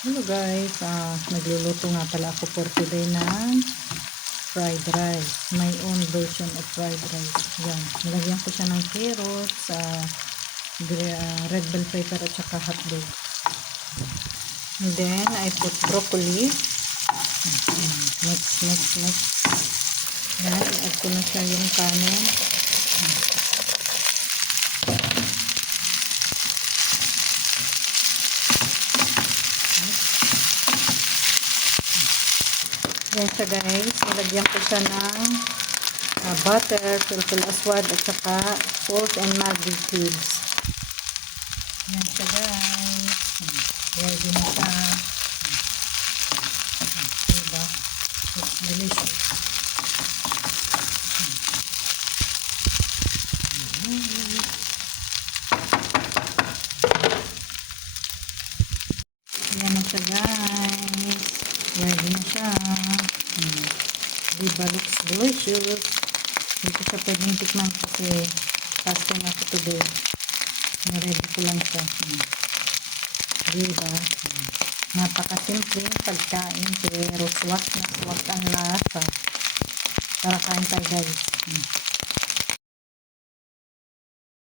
Hello guys, nagluluto nga pala ako for today ng fried rice. My own version of fried rice. Yan, nilagyan ko siya ng carrots, red bell pepper at saka hotdog. And then I put broccoli. Next. Yan, i-add ko na siya yung kanin. Yan siya guys, nilagyan ko siya ng butter, pulpul aswad at saka salt and Maggi cubes. Yan siya guys, ready na siya. Diba? It's delicious. Yan na siya guys, ready na siya. Diba, looks delicious. Hindi ko siya pwedeng tikman kasi fasting ako today. Ready ko lang siya. Diba, napakasimpleng pagkain pero swak na swak ang lasa. Tara kain tayo guys.